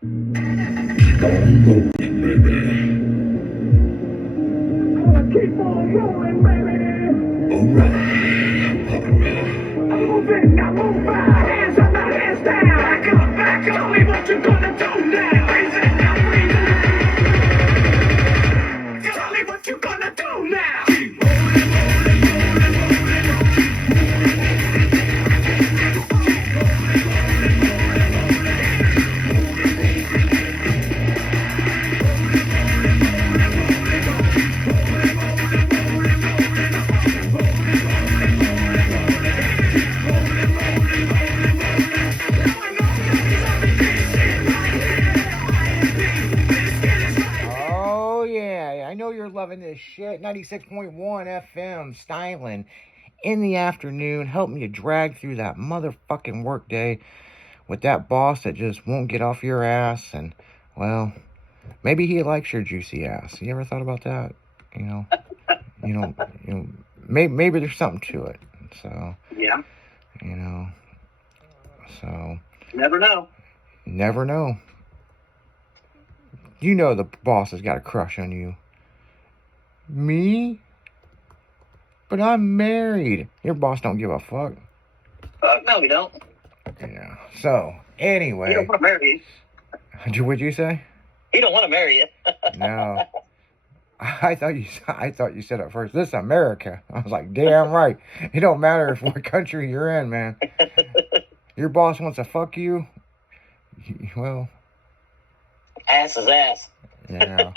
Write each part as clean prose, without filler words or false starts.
Keep on rolling, baby. Keep on rolling, baby. Alright, I'm moving, I move out. Hands up, my hands down. Back up. Tell me what you gonna do now. Reason, I'm reason. Tell me what you gonna do now. Keep rolling, rolling, rolling, rolling. Oh, yeah. I know you're loving this shit. 96.1 FM, styling in the afternoon, helping you drag through that motherfucking work day with that boss that just won't get off your ass. And, well, maybe he likes your juicy ass. You ever thought about that? You know, you know, you know, maybe there's something to it. So, Yeah. you know, so. Never know. Never know. You know the boss has got a crush on you. Me? But I'm married. Your boss don't give a fuck. No, we don't. Yeah. So, anyway. He don't want to marry you. What'd you say? He don't want to marry you. No. I thought you said it first. This is America. I was like, damn right. It don't matter if what country you're in, man. Your boss wants to fuck you. Well. Ass is ass. Yeah.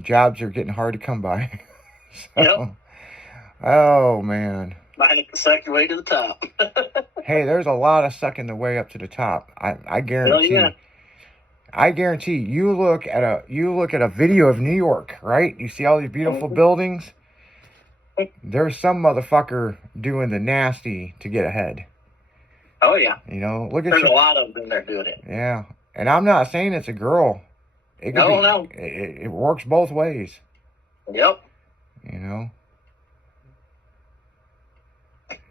Jobs are getting hard to come by. So, Yep. Oh, man. Might have to suck your way to the top. Hey, there's a lot of sucking the way up to the top. I guarantee. Hell yeah. I guarantee you look at a video of New York, right? You see all these beautiful buildings? There's some motherfucker doing the nasty to get ahead. Oh yeah. You know, look at There's you. a lot of them that doing it. Yeah. And I'm not saying it's a girl. It could be, No. It works both ways. Yep. You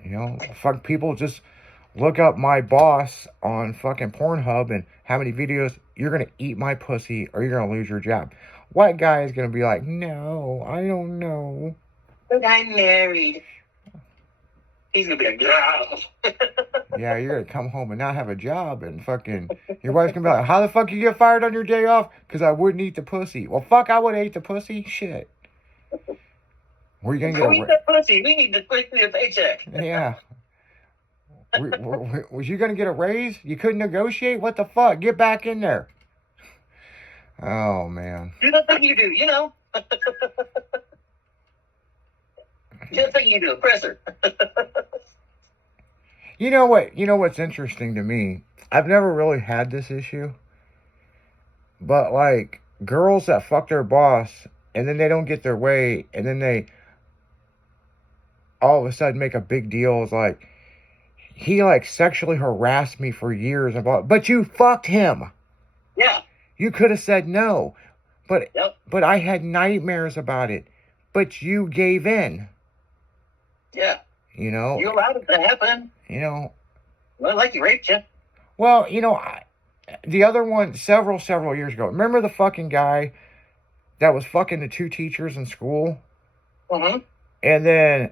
know, fuck, people just look up my boss on fucking Pornhub and how many videos. You're gonna eat my pussy or you're gonna lose your job. What guy is gonna be like, no, I don't know. I'm married. He's gonna be like, yeah. Yeah, you're gonna come home and not have a job, and fucking your wife's gonna be like, how the fuck you get fired on your day off? Because I wouldn't eat the pussy. Well, fuck, I would ate the pussy. Shit. Were you gonna get Go eat that pussy. We need to quickly a paycheck. Yeah. Was you gonna get a raise? You couldn't negotiate? What the fuck? Get back in there. Oh man. Do the thing you do, you know. Do the thing you do, oppressor. You know what? You know what's interesting to me? I've never really had this issue. But like girls that fuck their boss and then they don't get their way and then they all of a sudden make a big deal. It's like he like sexually harassed me for years, but you fucked him. Yeah. You could have said no, but Yep. but I had nightmares about it. But you gave in. Yeah. You know. You allowed it to happen. You know. Well, like he raped you. Well, you know, the other one several years ago. Remember the fucking guy that was fucking the two teachers in school? Mm-hmm. And then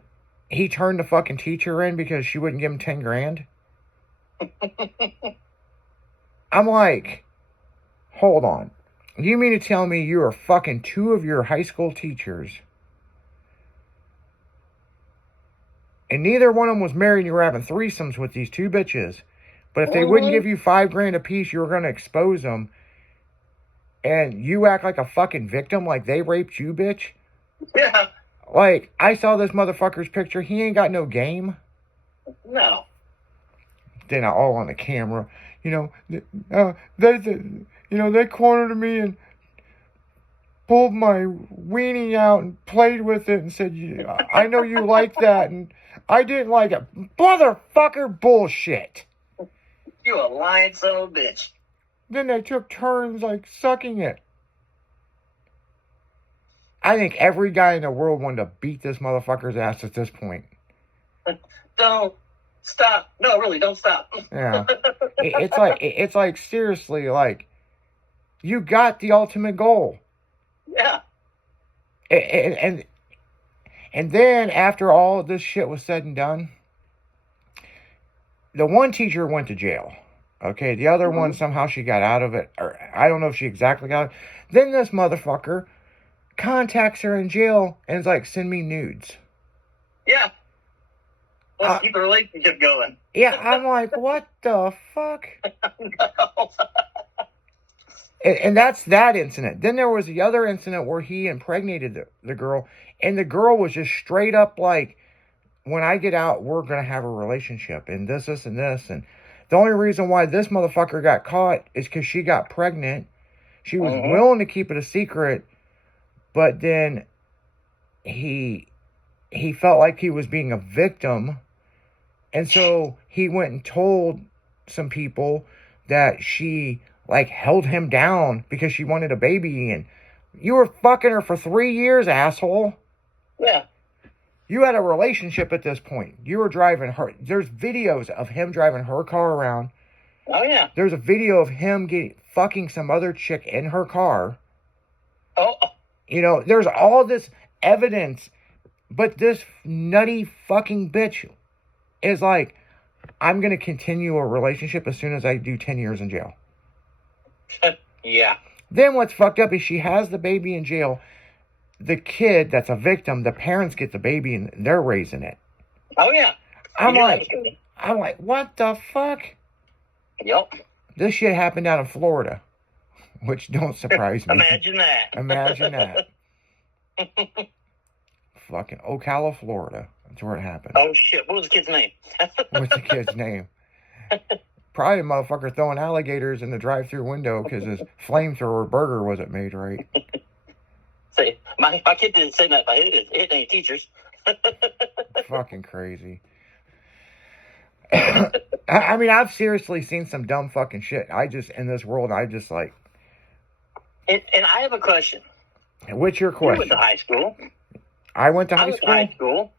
he turned the fucking teacher in because she wouldn't give him 10 grand. I'm like, hold on. You mean to tell me you are fucking two of your high school teachers and neither one of them was married and you were having threesomes with these two bitches, but if they wouldn't give you 5 grand a piece, you were going to expose them, and you act like a fucking victim like they raped you, bitch? Yeah. Like, I saw this motherfucker's picture. He ain't got no game. No. Then all on the camera. You know, they cornered me and pulled my weenie out and played with it and said, I know you like that, and I didn't like it. Motherfucker, bullshit. You a lying son of a bitch. Then they took turns, like, sucking it. I think every guy in the world wanted to beat this motherfucker's ass at this point. Don't Stop. No, really, don't stop. Yeah. It's like seriously, like, you got the ultimate goal. Yeah. And then after all of this shit was said and done, the one teacher went to jail. Okay, the other one, somehow she got out of it, or I don't know if she exactly got it. Then this motherfucker contacts her in jail and is like, send me nudes. Yeah. Let's keep the relationship going. Yeah, I'm like, what the fuck? No. And that's that incident. Then there was the other incident where he impregnated the girl, and the girl was just straight up like, when I get out, we're going to have a relationship, and this, and this. And the only reason why this motherfucker got caught is because she got pregnant. She was willing to keep it a secret, but then he felt like he was being a victim. And so he went and told some people that she, like, held him down because she wanted a baby. And you were fucking her for 3 years, asshole. Yeah. You had a relationship at this point. You were driving her. There's videos of him driving her car around. Oh, yeah. There's a video of him fucking some other chick in her car. Oh. You know, there's all this evidence. But this nutty fucking bitch is like, I'm going to continue a relationship as soon as I do 10 years in jail. Yeah. Then what's fucked up is she has the baby in jail. The kid that's a victim, the parents get the baby and they're raising it. Oh, yeah. I'm like, what the fuck? Yep. This shit happened down in Florida, which don't surprise me. Imagine that. Imagine that. Fucking Ocala, Florida. That's where it happened. Oh, shit. What was the kid's name? What's the kid's name? Probably a motherfucker throwing alligators in the drive-thru window because his flamethrower burger wasn't made right. See, my kid didn't say nothing. I hit any teachers. Fucking crazy. I mean, I've seriously seen some dumb fucking shit. In this world, I just like... And I have a question. What's your You question? went to high school. I went to I high went school? to high school.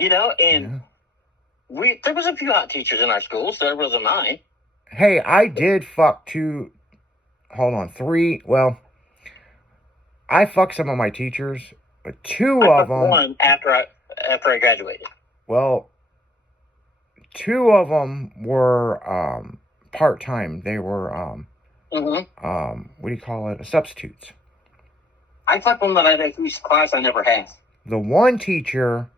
Yeah. There was a few hot teachers in our school, so there wasn't mine. Hey, I did fuck three. Well, I fucked some of my teachers, but two of them... One after I graduated. Well, two of them were part-time. They were, what do you call it? Substitutes. I fucked one that I had a class I never had. The one teacher...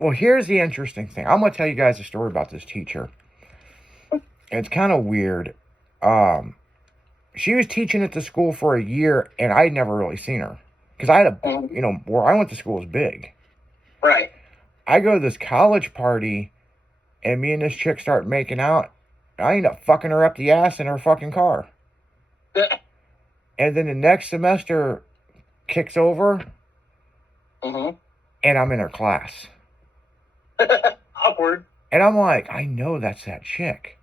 Well, here's the interesting thing. I'm going to tell you guys a story about this teacher. It's kind of weird. She was teaching at the school for a year, and I'd never really seen her. Because I had where I went to school was big. Right. I go to this college party, and me and this chick start making out. I end up fucking her up the ass in her fucking car. And then the next semester kicks over, and I'm in her class. Awkward. And I'm like, I know that's that chick.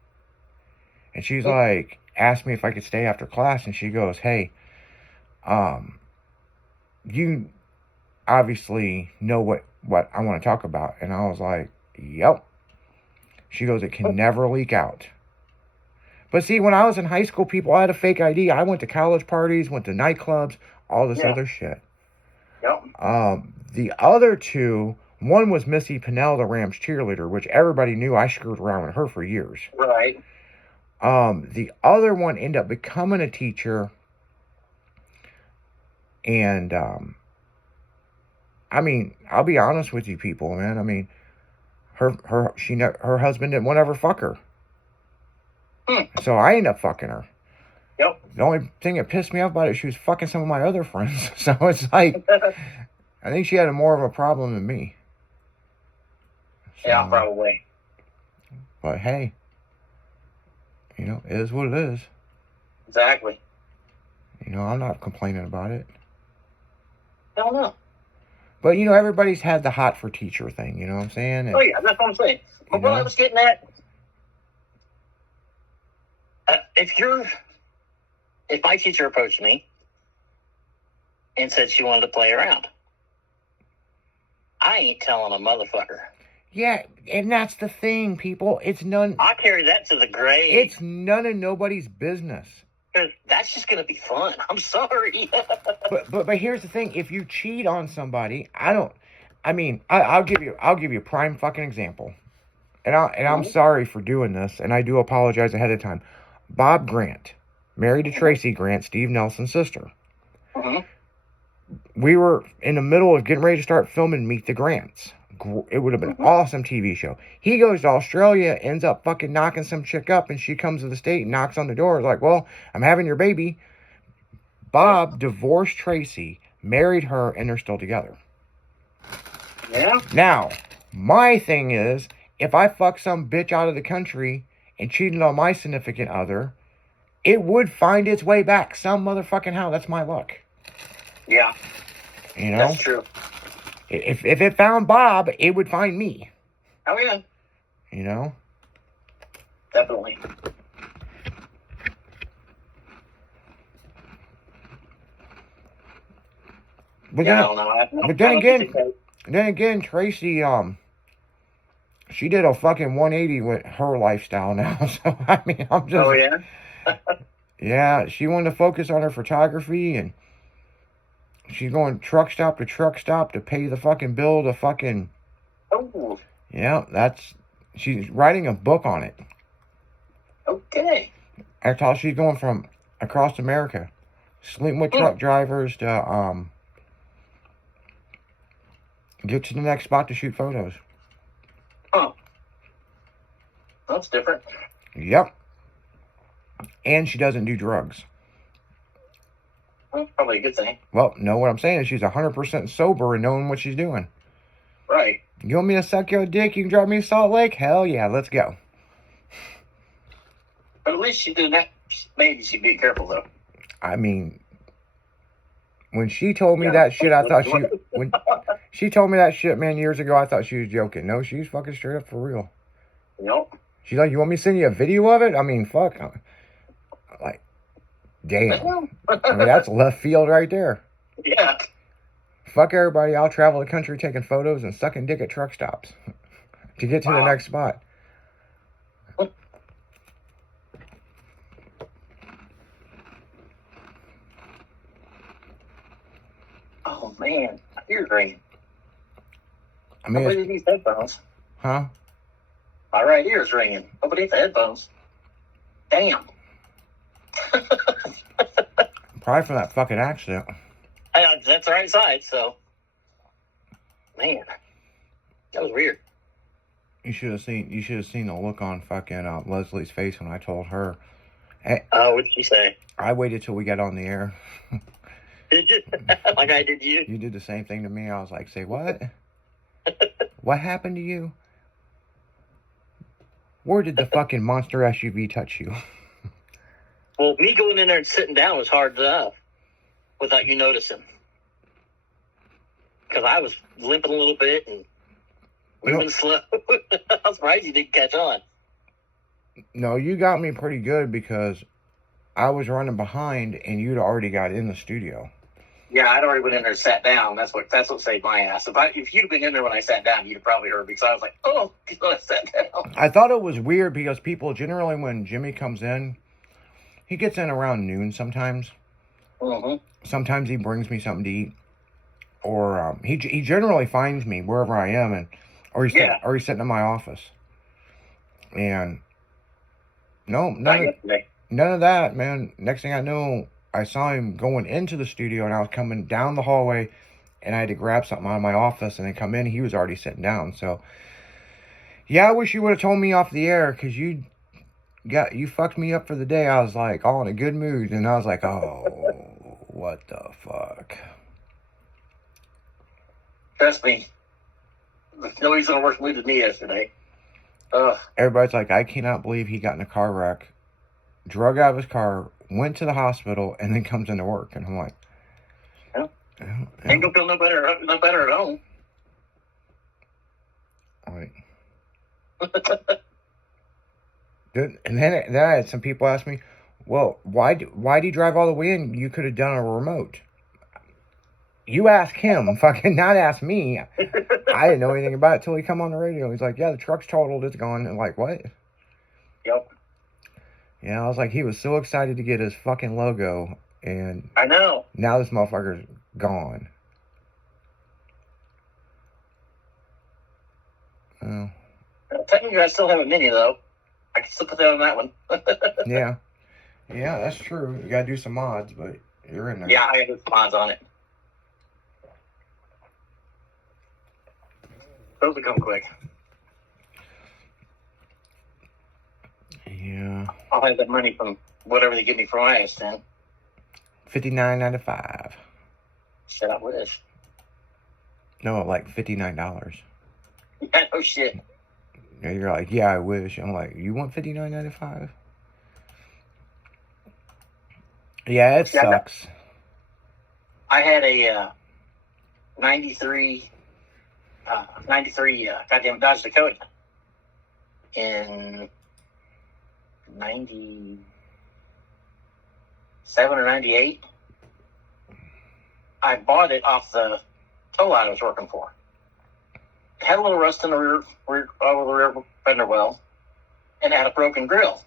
And she's like, asked me if I could stay after class, and she goes, hey, you obviously know what I want to talk about. And I was like, yep. She goes, it can never leak out. But see, when I was in high school, people had a fake ID. I went to college parties, went to nightclubs, all this other shit. Yep. The other two, one was Missy Pinnell, the Rams cheerleader, which everybody knew I screwed around with her for years. Right. The other one ended up becoming a teacher. And, I mean, I'll be honest with you people, man. I mean, her husband didn't want to ever fuck her. So I ended up fucking her. Yep. The only thing that pissed me off about it, she was fucking some of my other friends. So it's like, I think she had more of a problem than me. So, Yeah, probably. But hey, it is what it is. Exactly. I'm not complaining about it. I don't know. But, everybody's had the hot for teacher thing, you know what I'm saying? And, Oh, yeah, that's what I'm saying. But what I was getting at, if my teacher approached me and said she wanted to play around, I ain't telling a motherfucker. Yeah, and that's the thing, people. It's none I carry that to the grave. it's none of nobody's business. That's just gonna be fun. I'm sorry. But here's the thing: if you cheat on somebody, I'll give you a prime fucking example, and I'm sorry for doing this, and I do apologize ahead of time. Bob Grant, married to Tracy Grant, Steve Nelson's sister. Mhm. We were in the middle of getting ready to start filming Meet the Grants. It would have been an awesome TV show. He goes to Australia, ends up fucking knocking some chick up, and she comes to the state and knocks on the door. Like, well, I'm having your baby. Bob divorced Tracy, married her, and they're still together. Yeah. Now, my thing is, if I fuck some bitch out of the country and cheated on my significant other, it would find its way back some motherfucking how. That's my luck. Yeah. You know? That's true. If it found Bob, it would find me. Oh yeah. You know? Definitely. But Yeah, then, I don't know. but then again, Tracy, she did a fucking 180 with her lifestyle now. So I mean, I'm just. Oh yeah. Yeah, she wanted to focus on her photography, and she's going truck stop to pay the fucking bill to fucking. Oh. Yeah, she's writing a book on it. Okay. That's how she's going from across America, sleeping with truck drivers to get to the next spot to shoot photos. Huh. That's different. Yep. And she doesn't do drugs. That's probably a good thing. Well, no, what I'm saying is she's 100% sober and knowing what she's doing. Right. You want me to suck your dick? You can drive me to Salt Lake? Hell yeah, let's go. But at least she did that. Maybe she'd be careful though. I mean, when she told me that shit, I thought when she told me that shit, man, years ago, I thought she was joking. No, she's fucking straight up for real. Nope. She's like, you want me to send you a video of it? I mean, fuck. Like, damn. I mean, that's left field right there. Yeah. Fuck everybody. I'll travel the country taking photos and sucking dick at truck stops to get to the next spot. Oh man, my ears ringing. I mean, Nobody needs headphones. huh? My right ear's ringing. Nobody needs headphones. Damn. Probably from that fucking accident. That's the right side, so. Man. That was weird. You should have seen the look on fucking Leslie's face when I told her. What did she say? I waited till we got on the air. Did you? Like I did you? You did the same thing to me. I was like, say what? What happened to you? Where did the fucking monster SUV touch you? Well, me going in there and sitting down was hard enough without you noticing. Because I was limping a little bit and moving slow. I was surprised you didn't catch on. No, you got me pretty good because I was running behind and you'd already got in the studio. Yeah, I'd already went in there and sat down. That's what saved my ass. If you'd have been in there when I sat down, you'd have probably heard me. Because I was like, oh, I sat down. I thought it was weird because people generally, when Jimmy comes in, he gets in around noon sometimes. Mm-hmm. Sometimes he brings me something to eat. Or he generally finds me wherever I am, or he's sitting in my office. And none of that, man. Next thing I know, I saw him going into the studio, and I was coming down the hallway, and I had to grab something out of my office, and then come in. He was already sitting down. So, yeah, I wish you would have told me off the air, because you fucked me up for the day. I was like all in a good mood, and I was like, oh, what the fuck. Trust me. Nobody's in a worse mood than me yesterday. Ugh. Everybody's like, I cannot believe he got in a car wreck, drug out of his car, went to the hospital, and then comes into work. And I'm like, ain't gonna feel no better at home. Right. And then I had some people ask me, well, why did you drive all the way in? You could have done a remote. You ask him, fucking not ask me. I didn't know anything about it till he come on the radio. He's like, yeah, the truck's totaled, it's gone. And like, what? Yep. Yeah, I was like, he was so excited to get his fucking logo, and I know. now this motherfucker's gone. Oh. Technically, I still have a Mini, though. I can still put that on that one. Yeah. Yeah, that's true. You gotta do some mods, but you're in there. Yeah, I got mods on it. Those will come quick. Yeah. I'll have that money from whatever they give me for my ass then. $59.95. Shit, I wish. No, like $59. Yeah, no shit. Yeah, you're like, yeah, I wish. I'm like, you want $59.95? Yeah, it sucks. I had a 93 goddamn Dodge Dakota in 97 or 98. I bought it off the tow line I was working for. It had a little rust in the rear fender well, and it had a broken grill,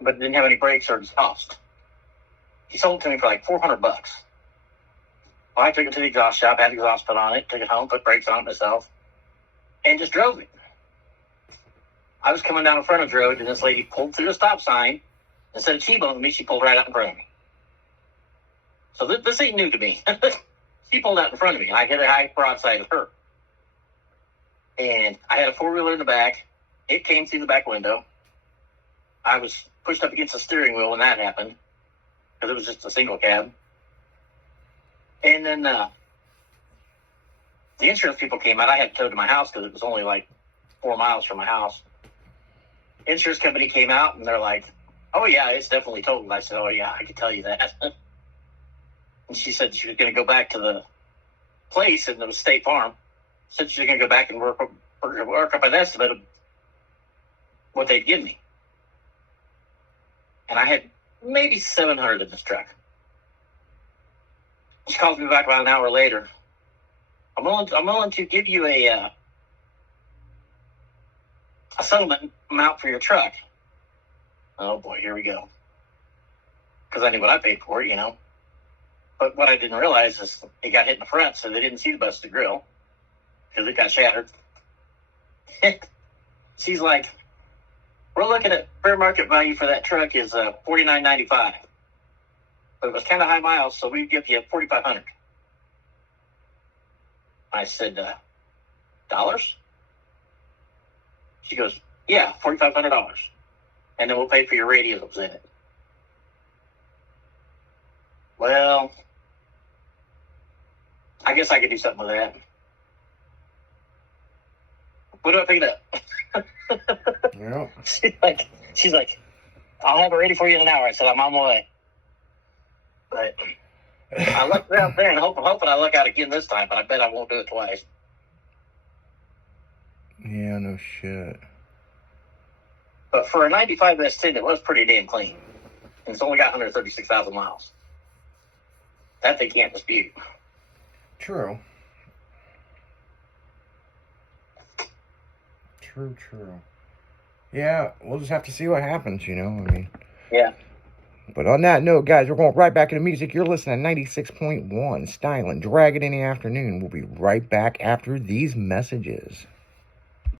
but it didn't have any brakes or exhaust. He sold it to me for like $400. Well, I took it to the exhaust shop, had the exhaust put on it, took it home, put brakes on it myself, and just drove it. I was coming down the front of the road, and this lady pulled through the stop sign. Instead of T-boning me, she pulled right out in front of me. So this ain't new to me. She pulled out in front of me. I hit a high broadside of her. And I had a four-wheeler in the back. It came through the back window. I was pushed up against the steering wheel when that happened, because it was just a single cab. And then the insurance people came out. I had towed to my house because it was only like 4 miles from my house. Insurance company came out, and they're like, oh, yeah, it's definitely totaled. I said, oh, yeah, I could tell you that. And she said she was going to go back to the place, and it was State Farm. Said she was going to go back and work up an estimate of what they'd give me. And I had maybe 700 in this truck. She calls me back about an hour later. I'm willing to give you a settlement amount for your truck. Oh boy, here we go. Because I knew what I paid for it, you know. But what I didn't realize is it got hit in the front, so they didn't see the busted grill because it got shattered. She's like, we're looking at fair market value for that truck is $49.95. But it was kind of high miles, so we'd give you $4,500. I said, dollars? She goes, yeah, $4,500. And then we'll pay for your radio that was in it. Well, I guess I could do something with that. When do I pick it up? Yeah. She's like, I'll have it ready for you in an hour. I said, I'm on my way. But I looked out there and hoping I look out again this time, but I bet I won't do it twice. Yeah, no shit. But for a 95 S10, it was pretty damn clean. And it's only got 136,000 miles. That they can't dispute. True. True. Yeah, we'll just have to see what happens, you know? I mean... Yeah. But on that note, guys, we're going right back into music. You're listening to 96.1 Styling, Drag It in the Afternoon. We'll be right back after these messages.